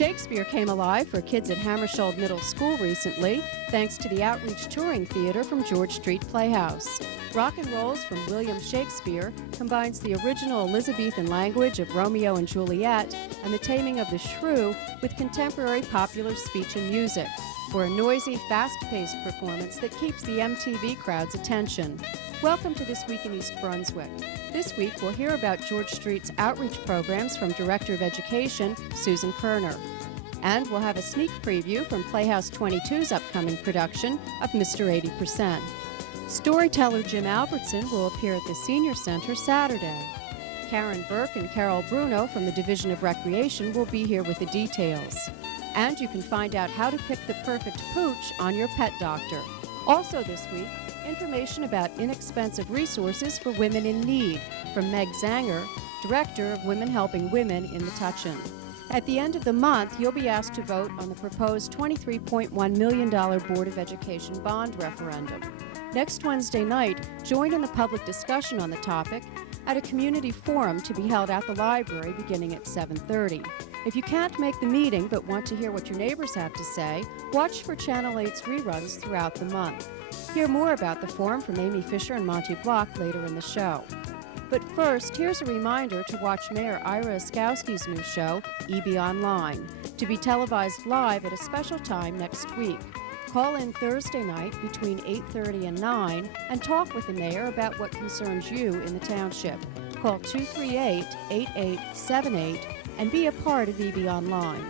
Shakespeare came alive for kids at Hammersholt Middle School recently, thanks to the Outreach Touring Theater from George Street Playhouse. Rock and Rolls from William Shakespeare combines the original Elizabethan language of Romeo and Juliet and the taming of the shrew with contemporary popular speech and music for a noisy, fast-paced performance that keeps the MTV crowd's attention. Welcome to This Week in East Brunswick. This week we'll hear about George Street's outreach programs from Director of Education, Susan Kerner. And we'll have a sneak preview from Playhouse 22's upcoming production of Mr. 80%. Storyteller Jim Albertson will appear at the Senior Center Saturday. Karen Burke and Carol Bruno from the Division of Recreation will be here with the details. And you can find out how to pick the perfect pooch on your pet doctor. Also this week, information about inexpensive resources for women in need from Meg Zanger, Director of Women Helping Women in Metuchen. At the end of the month, you'll be asked to vote on the proposed $23.1 million Board of Education bond referendum. Next Wednesday night, join in the public discussion on the topic at a community forum to be held at the library beginning at 7:30. If you can't make the meeting but want to hear what your neighbors have to say, watch for Channel 8's reruns throughout the month. Hear more about the forum from Amy Fisher and Monty Block later in the show. But first, here's a reminder to watch Mayor Ira Oskowski's new show, EB Online, to be televised live at a special time next week. Call in Thursday night between 8:30 and 9 and talk with the mayor about what concerns you in the township. Call 238-8878 and be a part of EB Online.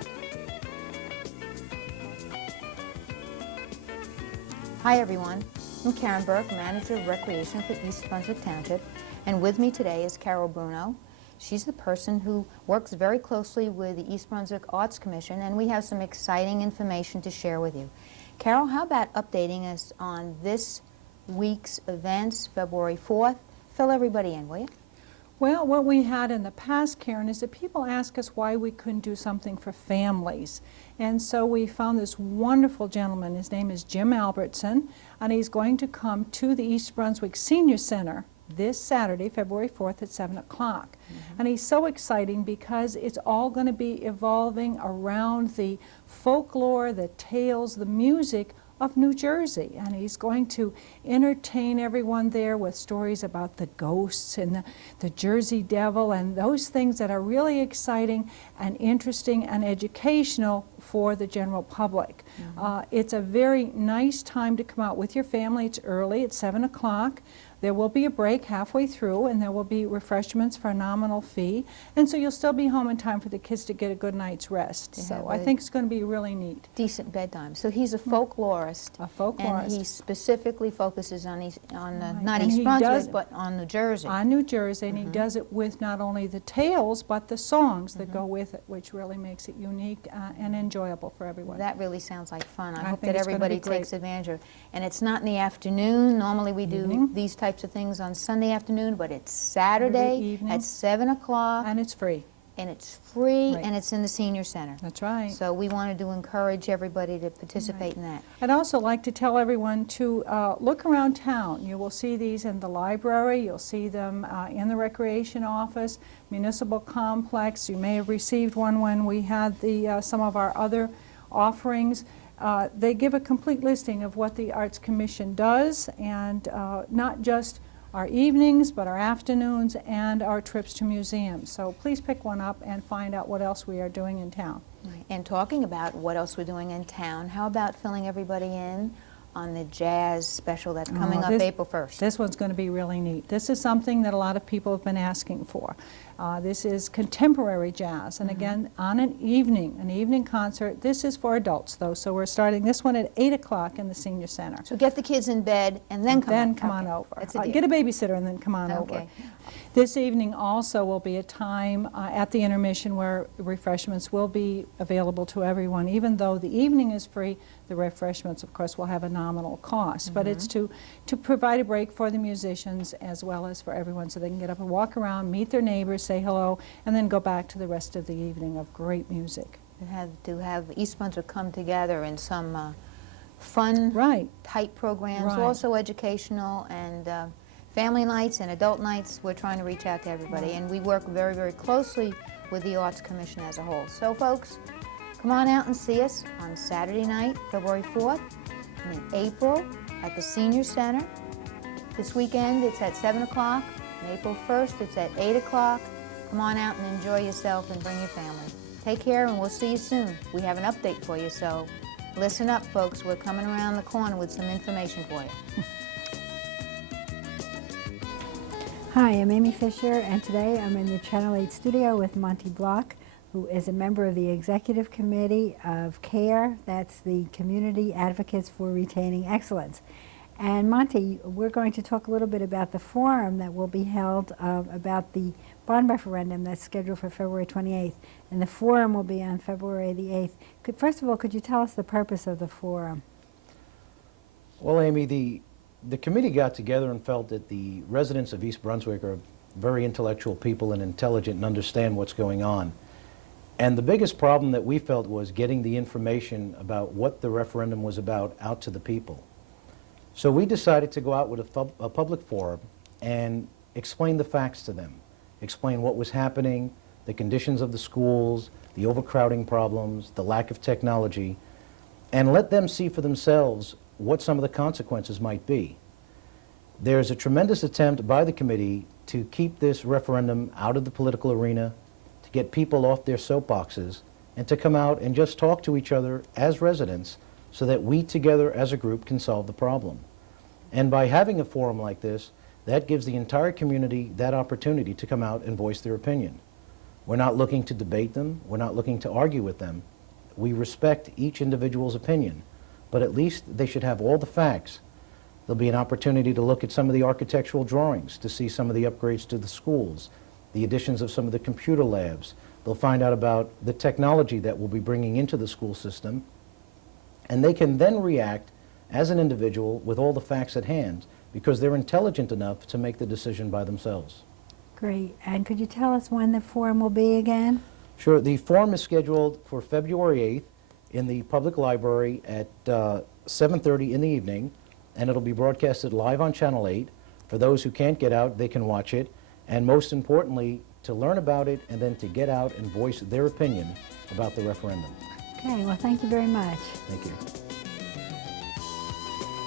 Hi everyone, I'm Karen Burke, Manager of Recreation for East Brunswick Township, and with me today is Carol Bruno. She's the person who works very closely with the East Brunswick Arts Commission, and we have some exciting information to share with you. Carol, how about updating us on this week's events, February 4th? Fill everybody in, will you? Well, what we had in the past, Karen, is that people ask us why we couldn't do something for families. And so we found this wonderful gentleman. His name is Jim Albertson, and he's going to come to the East Brunswick Senior Center this Saturday, February 4th at 7 o'clock. And he's so exciting because it's all going to be evolving around the folklore, the tales, the music of New Jersey. And he's going to entertain everyone there with stories about the ghosts and the Jersey Devil and those things that are really exciting and interesting and educational for the general public. It's a very nice time to come out with your family. It's early, it's 7 o'clock. There will be a break halfway through, and there will be refreshments for a nominal fee. And so you'll still be home in time for the kids to get a good night's rest. So I think it's going to be really neat. Decent bedtime. So he's a folklorist. A folklorist. And he specifically focuses on not East Brunswick, but on New Jersey. On New Jersey, and he does it with not only the tales, but the songs that go with it, which really makes it unique and enjoyable for everyone. That really sounds like fun. I hope think that it's gonna everybody be great. takes advantage of it. And it's not in the afternoon. Normally we do these types of things on Sunday afternoon, but it's Saturday at 7 o'clock. And it's free. And it's free, and it's in the Senior Center. That's right. So we wanted to encourage everybody to participate in that. I'd also like to tell everyone to look around town. You will see these in the library. You'll see them in the recreation office, municipal complex. You may have received one when we had some of our other offerings. They give a complete listing of what the Arts Commission does, and not just our evenings, but our afternoons and our trips to museums. So please pick one up and find out what else we are doing in town. And talking about what else we're doing in town, how about filling everybody in on the jazz special that's coming up April 1st? This one's going to be really neat. This is something that a lot of people have been asking for. This is contemporary jazz, and again, on an evening concert. This is for adults, though, so we're starting this one at 8 o'clock in the Senior Center. So get the kids in bed and then come on over. That's a deal. Get a babysitter and then come on over. This evening also will be a time at the intermission where refreshments will be available to everyone. Even though the evening is free, the refreshments, of course, will have a nominal cost. But it's to provide a break for the musicians as well as for everyone, so they can get up and walk around, meet their neighbors, say hello, and then go back to the rest of the evening of great music. To have East Brunswick come together in some fun type programs, also educational and family nights and adult nights. We're trying to reach out to everybody, and we work very, very closely with the Arts Commission as a whole. So folks, Come on out and see us on Saturday night, February 4th, and in April at the Senior Center. This weekend it's at 7 o'clock, and April 1st it's at 8 o'clock. Come on out and enjoy yourself and bring your family. Take care and we'll see you soon. We have an update for you, so listen up, folks. We're coming around the corner with some information for you. Hi, I'm Amy Fisher, and today I'm in the Channel 8 studio with Monty Block, who is a member of the Executive Committee of CARE. That's the Community Advocates for Retaining Excellence. And Monty, we're going to talk a little bit about the forum that will be held about the bond referendum that's scheduled for February 28th. And the forum will be on February the 8th. First of all, could you tell us the purpose of the forum? Well, Amy, the committee got together and felt that the residents of East Brunswick are very intellectual people and intelligent and understand what's going on. And the biggest problem that we felt was getting the information about what the referendum was about out to the people. So we decided to go out with a public forum and explain the facts to them, explain what was happening, the conditions of the schools, the overcrowding problems, the lack of technology, and let them see for themselves what some of the consequences might be. There's a tremendous attempt by the committee to keep this referendum out of the political arena, to get people off their soapboxes, and to come out and just talk to each other as residents so that we together as a group can solve the problem. And by having a forum like this, that gives the entire community that opportunity to come out and voice their opinion. We're not looking to debate them, we're not looking to argue with them. We respect each individual's opinion, but at least they should have all the facts. There'll be an opportunity to look at some of the architectural drawings, to see some of the upgrades to the schools, the additions of some of the computer labs. They'll find out about the technology that we'll be bringing into the school system, and they can then react as an individual with all the facts at hand because they're intelligent enough to make the decision by themselves. Great. And could you tell us when the forum will be again? Sure. The forum is scheduled for February 8th in the public library at 7:30 in the evening, and it'll be broadcasted live on Channel 8. For those who can't get out, they can watch it. And most importantly, to learn about it and then to get out and voice their opinion about the referendum. Okay, well, thank you very much. Thank you.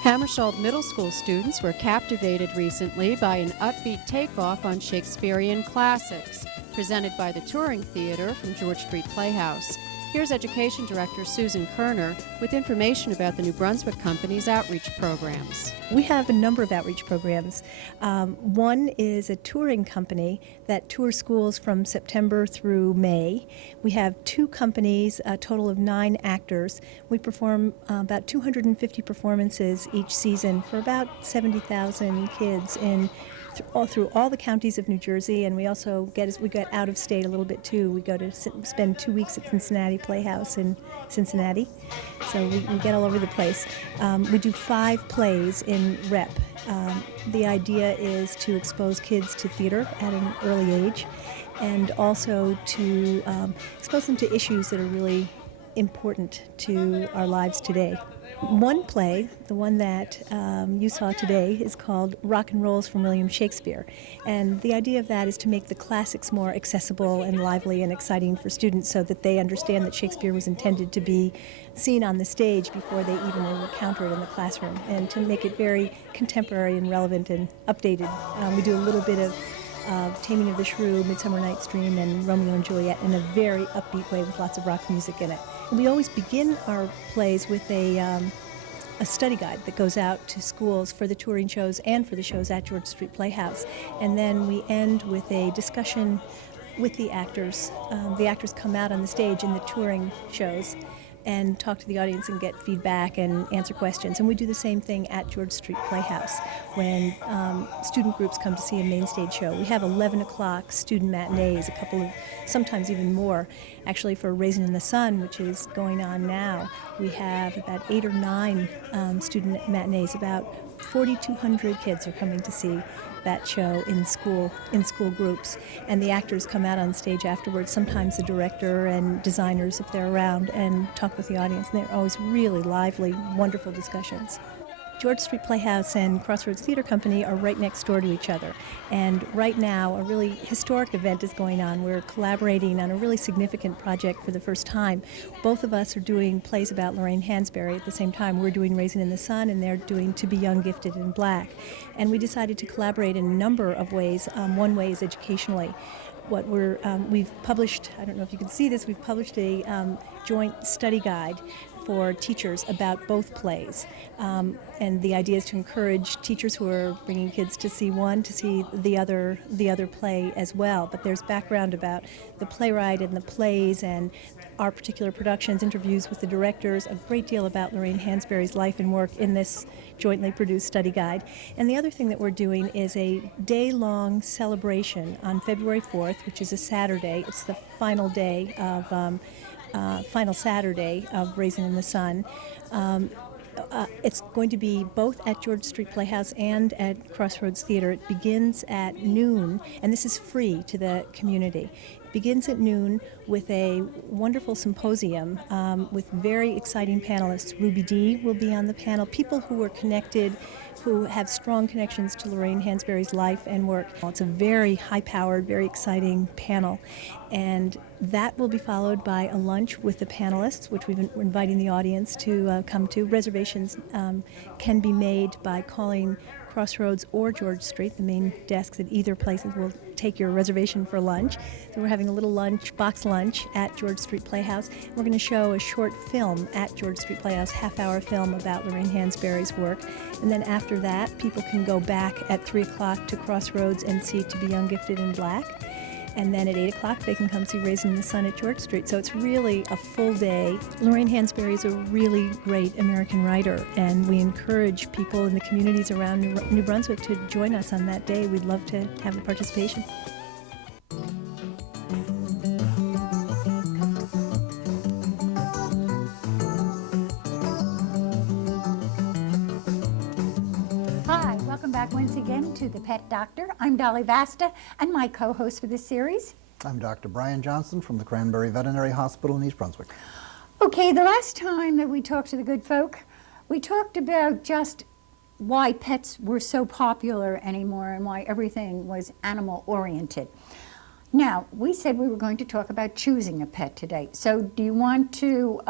Hammersholt Middle School students were captivated recently by an upbeat takeoff on Shakespearean classics, presented by the Touring Theater from George Street Playhouse. Here's Education Director Susan Kerner with information about the New Brunswick Company's outreach programs. We have a number of outreach programs. One is a touring company that tours schools from September through May. We have 2 companies, a total of 9 actors. We perform about 250 performances each season for about 70,000 kids through all the counties of New Jersey, and we also get out of state a little bit too. We go to spend 2 weeks at Cincinnati Playhouse in Cincinnati, so we get all over the place. We do 5 plays in rep. The idea is to expose kids to theater at an early age, and also to expose them to issues that are really important to our lives today. One play, the one that you saw today, is called Rock and Rolls from William Shakespeare. And the idea of that is to make the classics more accessible and lively and exciting for students so that they understand that Shakespeare was intended to be seen on the stage before they even encounter it in the classroom, and to make it very contemporary and relevant and updated. We do a little bit of Taming of the Shrew, Midsummer Night's Dream, and Romeo and Juliet in a very upbeat way with lots of rock music in it. We always begin our plays with a study guide that goes out to schools for the touring shows and for the shows at George Street Playhouse. And then we end with a discussion with the actors. The actors come out on the stage in the touring shows and talk to the audience and get feedback and answer questions. And we do the same thing at George Street Playhouse when student groups come to see a main stage show. We have 11 o'clock student matinees, a couple of, sometimes even more. Actually, for Raisin in the Sun, which is going on now, we have about 8 or 9 student matinees. About 4,200 kids are coming to see that show in school groups, and the actors come out on stage afterwards, sometimes the director and designers if they're around, and talk with the audience, and they're always really lively, wonderful discussions. George Street Playhouse and Crossroads Theater Company are right next door to each other. And right now, a really historic event is going on. We're collaborating on a really significant project for the first time. Both of us are doing plays about Lorraine Hansberry at the same time. We're doing Raisin in the Sun, and they're doing To Be Young, Gifted, and Black. And we decided to collaborate in a number of ways. One way is educationally. We've published, I don't know if you can see this, we've published a joint study guide for teachers about both plays. And the idea is to encourage teachers who are bringing kids to see one to see the other play as well. But there's background about the playwright and the plays and our particular productions, interviews with the directors, a great deal about Lorraine Hansberry's life and work in this jointly produced study guide. And the other thing that we're doing is a day-long celebration on February 4th, which is a Saturday. It's the final day of final Saturday of Raisin in the Sun. It's going to be both at George Street Playhouse and at Crossroads Theater. It begins at noon, and this is free to the community. It begins at noon with a wonderful symposium with very exciting panelists. Ruby Dee will be on the panel, people who are connected, who have strong connections to Lorraine Hansberry's life and work. It's a very high-powered, very exciting panel. And that will be followed by a lunch with the panelists, which we're inviting the audience to come to. Reservations can be made by calling Crossroads or George Street. The main desks at either places will take your reservation for lunch. So we're having a little lunch, box lunch, at George Street Playhouse. We're going to show a short film at George Street Playhouse, half-hour film about Lorraine Hansberry's work. And then after that, people can go back at 3 o'clock to Crossroads and see To Be Young, Gifted, and Black. And then at 8 o'clock, they can come see Raisin in the Sun at George Street. So it's really a full day. Lorraine Hansberry is a really great American writer, and we encourage people in the communities around New Brunswick to join us on that day. We'd love to have the participation. Hi, welcome back once again to The Pet Doctor. I'm Dolly Vasta, and my co-host for this series. I'm Dr. Brian Johnson from the Cranberry Veterinary Hospital in East Brunswick. Okay, the last time that we talked to the good folk, we talked about just why pets were so popular anymore and why everything was animal-oriented. Now, we said we were going to talk about choosing a pet today. So do you want to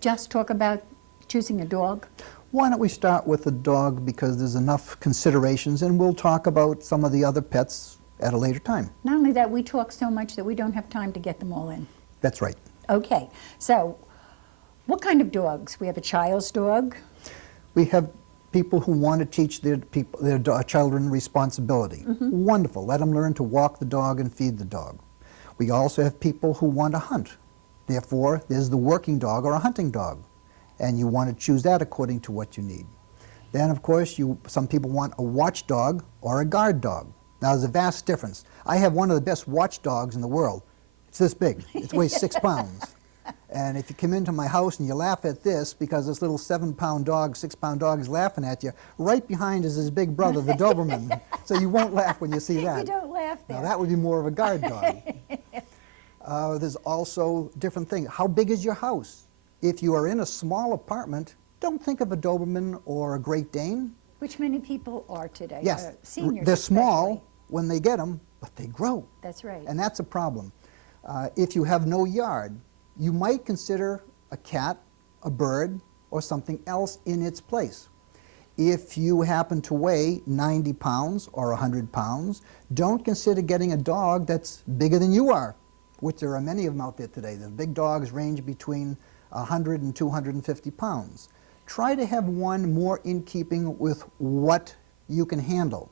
just talk about choosing a dog? Why don't we start with the dog, because there's enough considerations, and we'll talk about some of the other pets at a later time. Not only that, we talk so much that we don't have time to get them all in. That's right. Okay, so what kind of dogs? We have a child's dog. We have people who want to teach their children responsibility. Wonderful. Let them learn to walk the dog and feed the dog. We also have people who want to hunt. Therefore, there's the working dog or a hunting dog, and you want to choose that according to what you need. Then, of course, some people want a watchdog or a guard dog. Now, there's a vast difference. I have one of the best watchdogs in the world. It's this big. It weighs 6 pounds. And if you come into my house and you laugh at this because this little 7-pound dog, 6-pound dog is laughing at you, right behind is his big brother, the Doberman. So you won't laugh when you see that. You don't laugh there. Now, that would be more of a guard dog. There's also different things. How big is your house? If you are in a small apartment, don't think of a Doberman or a Great Dane. Which many people are today. Yes, seniors they're especially. small when they get them, but they grow. That's right. And that's a problem. If you have no yard, you might consider a cat, a bird, or something else in its place. If you happen to weigh 90 pounds or 100 pounds, don't consider getting a dog that's bigger than you are, which there are many of them out there today. The big dogs range between 100 and 250 pounds. Try to have one more in keeping with what you can handle.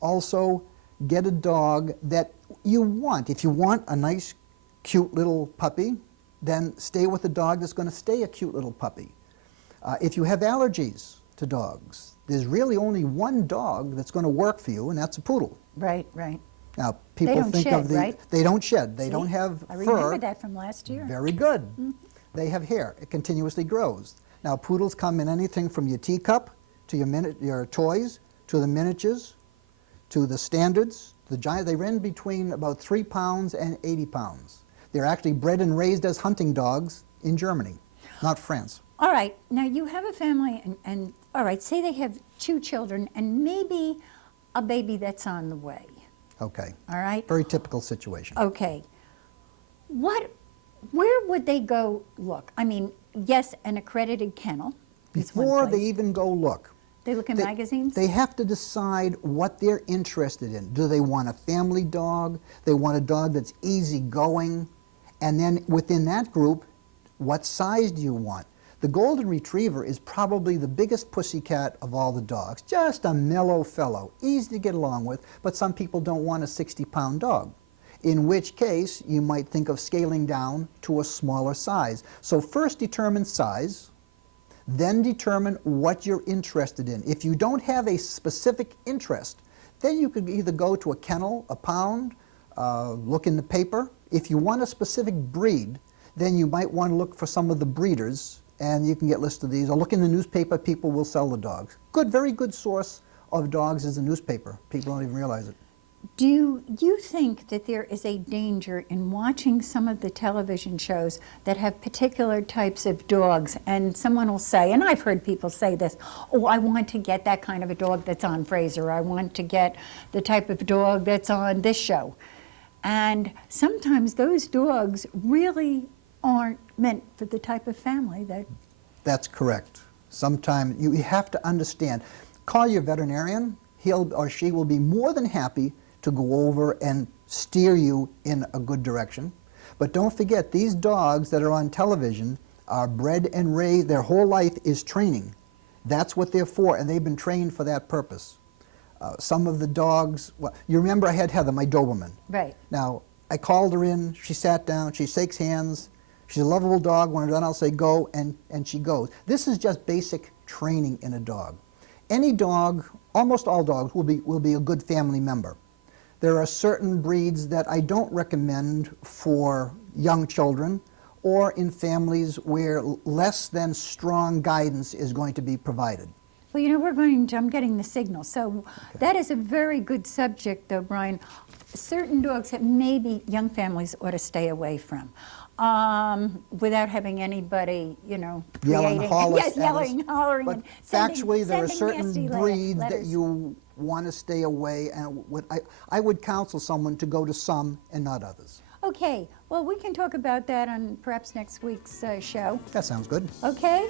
Also, get a dog that you want. If you want a nice, cute little puppy, then stay with a dog that's going to stay a cute little puppy. If you have allergies to dogs, there's really only one dog that's going to work for you, and that's a poodle. Right, right. Now, people don't think shed, of the... right? They don't shed. They See? don't have I fur. remember that from last year. Very good. They have hair. It continuously grows. Now, poodles come in anything from your teacup to your toys, to the miniatures, to the standards, the giant. They run between about 3 pounds and 80 pounds. They're actually bred and raised as hunting dogs in Germany, not France. All right, now you have a family, and all right, say they have 2 children and maybe a baby that's on the way. Okay. All right? Very typical situation. Okay. Where would they go look? I mean, yes, an accredited kennel is one Before they place. even go look, They look in magazines? they have to decide what they're interested in. Do they want a family dog? They want a dog that's easygoing? And then within that group, what size do you want? The Golden Retriever is probably the biggest pussycat of all the dogs. Just a mellow fellow, easy to get along with, but some people don't want a 60-pound dog, in which case you might think of scaling down to a smaller size. So first determine size, then determine what you're interested in. If you don't have a specific interest, then you could either go to a kennel, a pound, look in the paper. If you want a specific breed, then you might want to look for some of the breeders, and you can get lists of these, or look in the newspaper. People will sell the dogs. Good, very good source of dogs is the newspaper. People don't even realize it. Do you think that there is a danger in watching some of the television shows that have particular types of dogs, and someone will say, and I've heard people say this, oh, I want to get that kind of a dog that's on Fraser, I want to get the type of dog that's on this show. And sometimes those dogs really aren't meant for the type of family that... That's correct. Sometimes you have to understand. Call your veterinarian. He'll or she will be more than happy to go over and steer you in a good direction. But don't forget, these dogs that are on television are bred and raised. Their whole life is training. That's what they're for, and they've been trained for that purpose. Some of the dogs, well, you remember I had Heather, my Doberman. Right. Now, I called her in, she sat down, she shakes hands. She's a lovable dog. When I'm done, I'll say go, and she goes. This is just basic training in a dog. Any dog, almost all dogs, will be a good family member. There are certain breeds that I don't recommend for young children or in families where less than strong guidance is going to be provided. Well, you know, I'm getting the signal. So that is a very good subject, though, Brian. Certain dogs that maybe young families ought to stay away from. Without having anybody, you know, Yelling, hollering, yes, yelling, hollering, but and sending, factually, there are sending certain nasty breeds that letters. you want to stay away, and I would counsel someone to go to some and not others. Okay, well, we can talk about that on perhaps next week's show. That sounds good. Okay,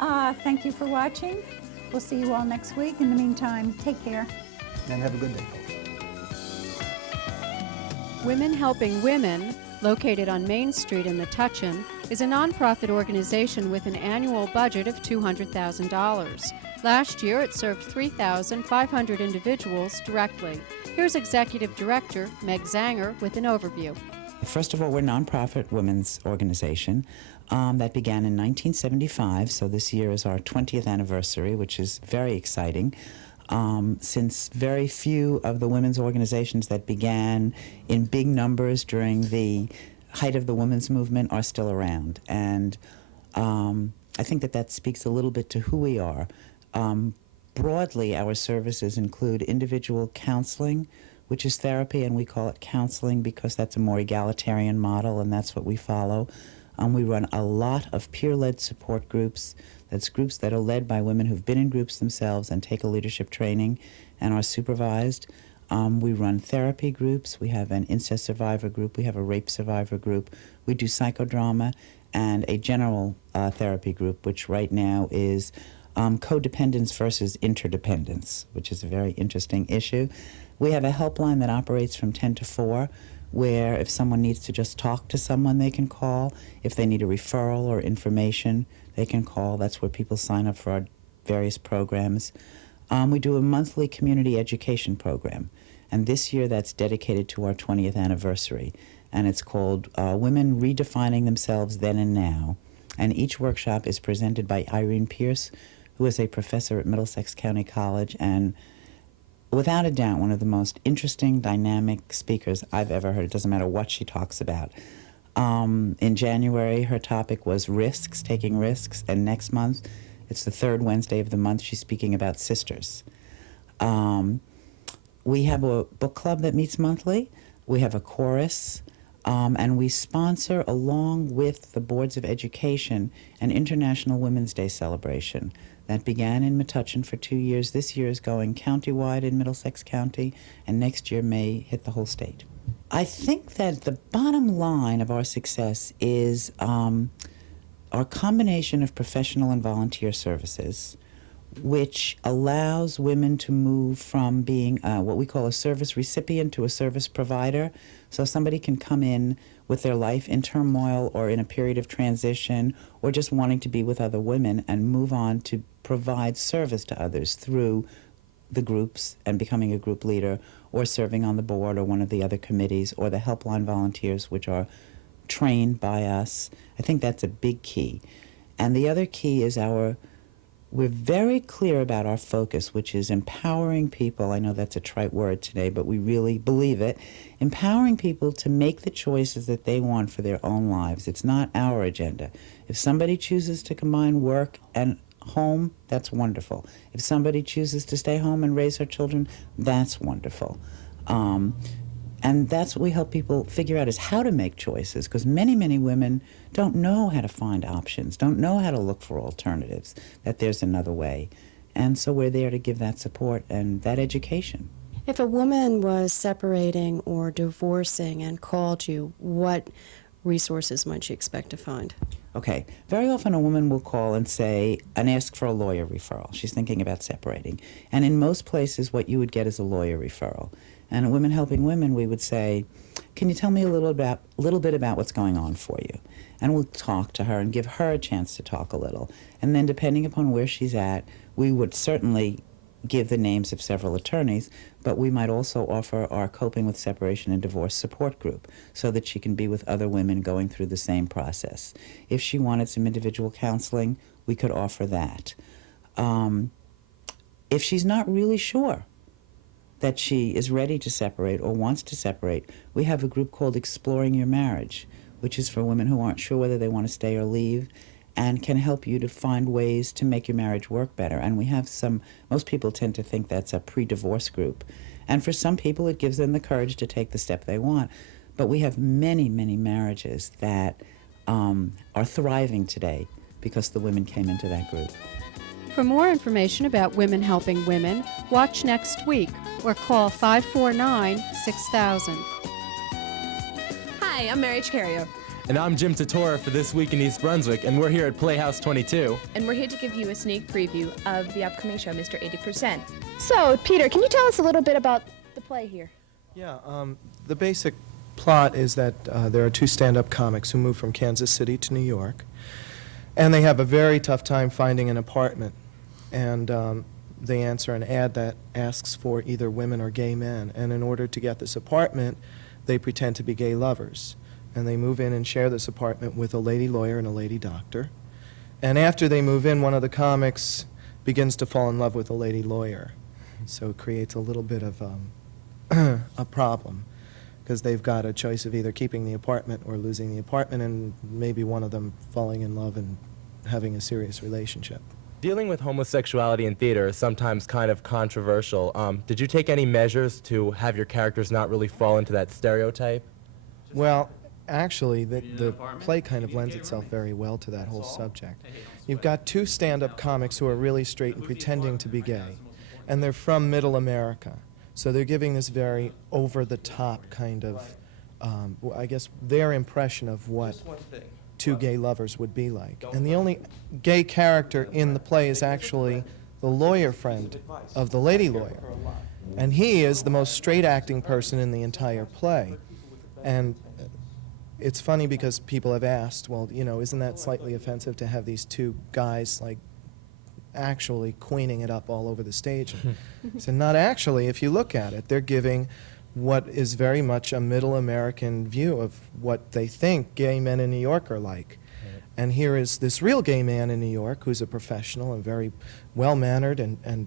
thank you for watching. We'll see you all next week. In the meantime, take care. And have a good day, folks. Women Helping Women, located on Main Street in Metuchen, is a nonprofit organization with an annual budget of $200,000. Last year, it served 3,500 individuals directly. Here's Executive Director Meg Zanger with an overview. First of all, we're a nonprofit women's organization that began in 1975, so this year is our 20th anniversary, which is very exciting. Since very few of the women's organizations that began in big numbers during the height of the women's movement are still around. And I think that speaks a little bit to who we are. Broadly, our services include individual counseling, which is therapy, and we call it counseling because that's a more egalitarian model, and that's what we follow. We run a lot of peer-led support groups. That's groups that are led by women who've been in groups themselves and take a leadership training and are supervised. We run therapy groups. We have an incest survivor group. We have a rape survivor group. We do psychodrama and a general therapy group, which right now is codependence versus interdependence, which is a very interesting issue. We have a helpline that operates from 10 to 4, where if someone needs to just talk to someone, they can call. If they need a referral or information, they can call. That's where people sign up for our various programs. We do a monthly community education program, and this year that's dedicated to our 20th anniversary, and it's called Women Redefining Themselves Then and Now. And each workshop is presented by Irene Pierce, who is a professor at Middlesex County College, and without a doubt, one of the most interesting, dynamic speakers I've ever heard. It doesn't matter what she talks about. In January, her topic was risks, taking risks, and next month, it's the third Wednesday of the month, she's speaking about sisters. We have a book club that meets monthly. We have a chorus. And we sponsor, along with the boards of education, an International Women's Day celebration that began in Metuchen for 2 years. This year is going countywide in Middlesex County, and next year may hit the whole state. I think that the bottom line of our success is our combination of professional and volunteer services, which allows women to move from being what we call a service recipient to a service provider. So somebody can come in with their life in turmoil or in a period of transition or just wanting to be with other women and move on to provide service to others through the groups and becoming a group leader or serving on the board or one of the other committees or the helpline volunteers, which are trained by us. I think that's a big key. And the other key is we're very clear about our focus, which is empowering people. I know that's a trite word today, but we really believe it. Empowering people to make the choices that they want for their own lives. It's not our agenda. If somebody chooses to combine work and home, that's wonderful. If somebody chooses to stay home and raise their children, that's wonderful. And that's what we help people figure out, is how to make choices, because many, many women don't know how to find options, don't know how to look for alternatives, that there's another way. And so we're there to give that support and that education. If a woman was separating or divorcing and called you, what resources might she expect to find? Okay, very often a woman will call and say, and ask for a lawyer referral. She's thinking about separating. And in most places, what you would get is a lawyer referral. And at Women Helping Women, we would say, can you tell me a little bit about what's going on for you? And we'll talk to her and give her a chance to talk a little. And then depending upon where she's at, we would certainly give the names of several attorneys, but we might also offer our Coping with Separation and Divorce support group so that she can be with other women going through the same process. If she wanted some individual counseling, we could offer that. If she's not really sure that she is ready to separate or wants to separate, we have a group called Exploring Your Marriage, which is for women who aren't sure whether they want to stay or leave, and can help you to find ways to make your marriage work better. And we have most people tend to think that's a pre-divorce group. And for some people, it gives them the courage to take the step they want. But we have many, many marriages that are thriving today because the women came into that group. For more information about Women Helping Women, watch next week or call 549-6000. Hi, I'm Mary Chicario. And I'm Jim Tatora for This Week in East Brunswick, and we're here at Playhouse 22. And we're here to give you a sneak preview of the upcoming show, Mr. 80%. So, Peter, can you tell us a little bit about the play here? Yeah, the basic plot is that there are two stand-up comics who move from Kansas City to New York, and they have a very tough time finding an apartment. And they answer an ad that asks for either women or gay men. And in order to get this apartment, they pretend to be gay lovers. And they move in and share this apartment with a lady lawyer and a lady doctor. And after they move in, one of the comics begins to fall in love with a lady lawyer. So it creates a little bit of a problem, because they've got a choice of either keeping the apartment or losing the apartment, and maybe one of them falling in love and having a serious relationship. Dealing with homosexuality in theater is sometimes kind of controversial. Did you take any measures to have your characters not really fall into that stereotype? Well, actually, the play kind of lends itself very well to that whole subject. You've got two stand-up comics who are really straight and pretending to be gay, and they're from Middle America. So they're giving this very over-the-top kind of, I guess, their impression of what two gay lovers would be like. And the only gay character in the play is actually the lawyer friend of the lady lawyer. And he is the most straight-acting person in the entire play. And it's funny because people have asked, well, you know, isn't that slightly offensive to have these two guys, like, actually queening it up all over the stage? So not actually. If you look at it, they're giving what is very much a middle American view of what they think gay men in New York are like. Right. And here is this real gay man in New York who's a professional and very well-mannered and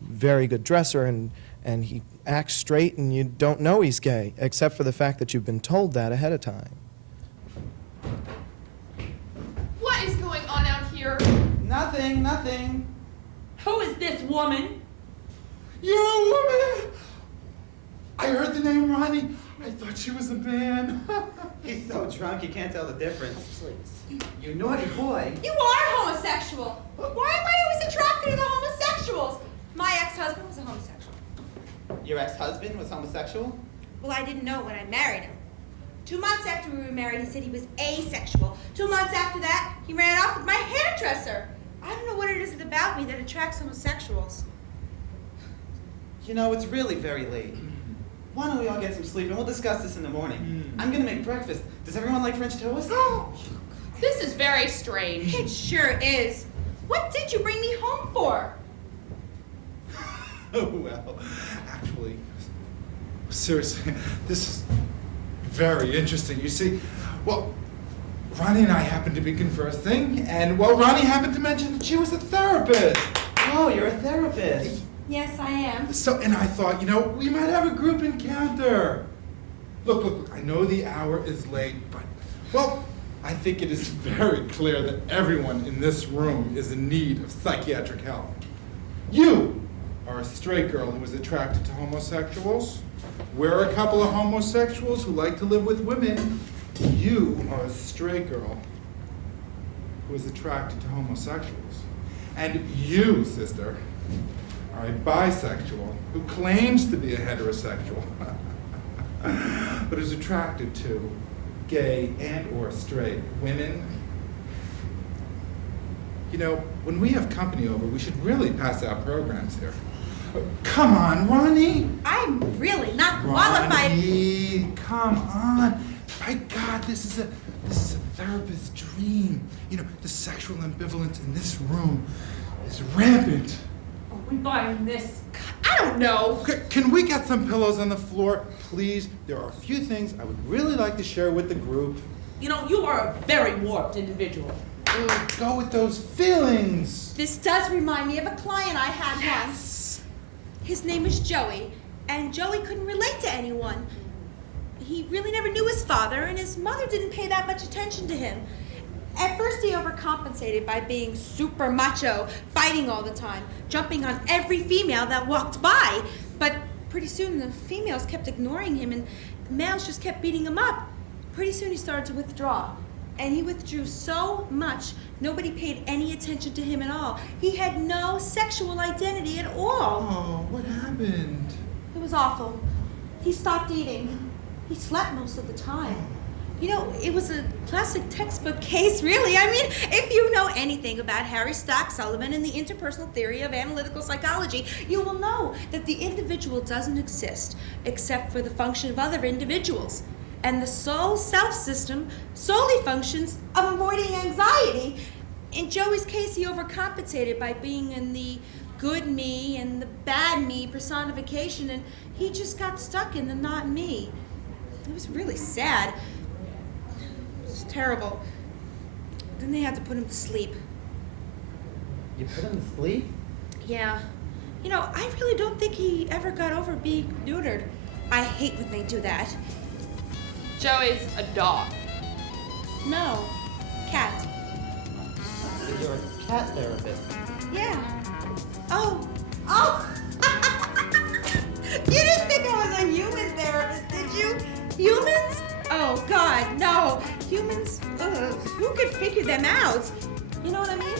very good dresser, and he acts straight, and you don't know he's gay, except for the fact that you've been told that ahead of time. What is going on out here? Nothing, nothing. Who is this woman? You're a woman! I heard the name Ronnie. I thought she was a man. He's so drunk he can't tell the difference. You naughty boy. You are homosexual. Why am I always attracted to the homosexuals? My ex-husband was a homosexual. Your ex-husband was homosexual? Well, I didn't know it when I married him. 2 months after we were married, he said he was asexual. 2 months after that, he ran off with my hairdresser. I don't know what it is about me that attracts homosexuals. You know, it's really very late. Why don't we all get some sleep and we'll discuss this in the morning. I'm gonna make breakfast. Does everyone like French toast? Oh, this is very strange. It sure is. What did you bring me home for? Oh, well, actually, seriously, this is very interesting. You see, well, Ronnie and I happened to be conversing, and, well, Ronnie happened to mention that she was a therapist. Oh, you're a therapist. Yes, I am. So, and I thought, you know, we might have a group encounter. Look, I know the hour is late, but, well, I think it is very clear that everyone in this room is in need of psychiatric help. You are a straight girl who is attracted to homosexuals. We're a couple of homosexuals who like to live with women. You are a straight girl who is attracted to homosexuals. And you, sister, are a bisexual who claims to be a heterosexual, but is attracted to gay and or straight women. You know, when we have company over, we should really pass out programs here. Come on, Ronnie. I'm really not qualified. Ronnie, come on. My God, this is a therapist's dream. You know, the sexual ambivalence in this room is rampant. Are we buying this? I don't know. Can we get some pillows on the floor, please? There are a few things I would really like to share with the group. You know, you are a very warped individual. Go with those feelings. This does remind me of a client I had once. His name is Joey, and Joey couldn't relate to anyone. He really never knew his father, and his mother didn't pay that much attention to him. At first, he overcompensated by being super macho, fighting all the time, jumping on every female that walked by. But pretty soon, the females kept ignoring him, and the males just kept beating him up. Pretty soon, he started to withdraw. And he withdrew so much, nobody paid any attention to him at all. He had no sexual identity at all. Oh, what happened? It was awful. He stopped eating. He slept most of the time. You know, it was a classic textbook case, really. I mean, if you know anything about Harry Stock Sullivan and the interpersonal theory of analytical psychology, you will know that the individual doesn't exist except for the function of other individuals. And the soul self-system solely functions of avoiding anxiety. In Joey's case, he overcompensated by being in the good me and the bad me personification, and he just got stuck in the not me. It was really sad. It was terrible. Then they had to put him to sleep. You put him to sleep? Yeah. You know, I really don't think he ever got over being neutered. I hate when they do that. Joey's a dog. No, cat. You're a cat therapist. Yeah. Oh. You didn't think I was a human therapist, did you? Humans? Oh, God, no. Humans, who could figure them out? You know what I mean?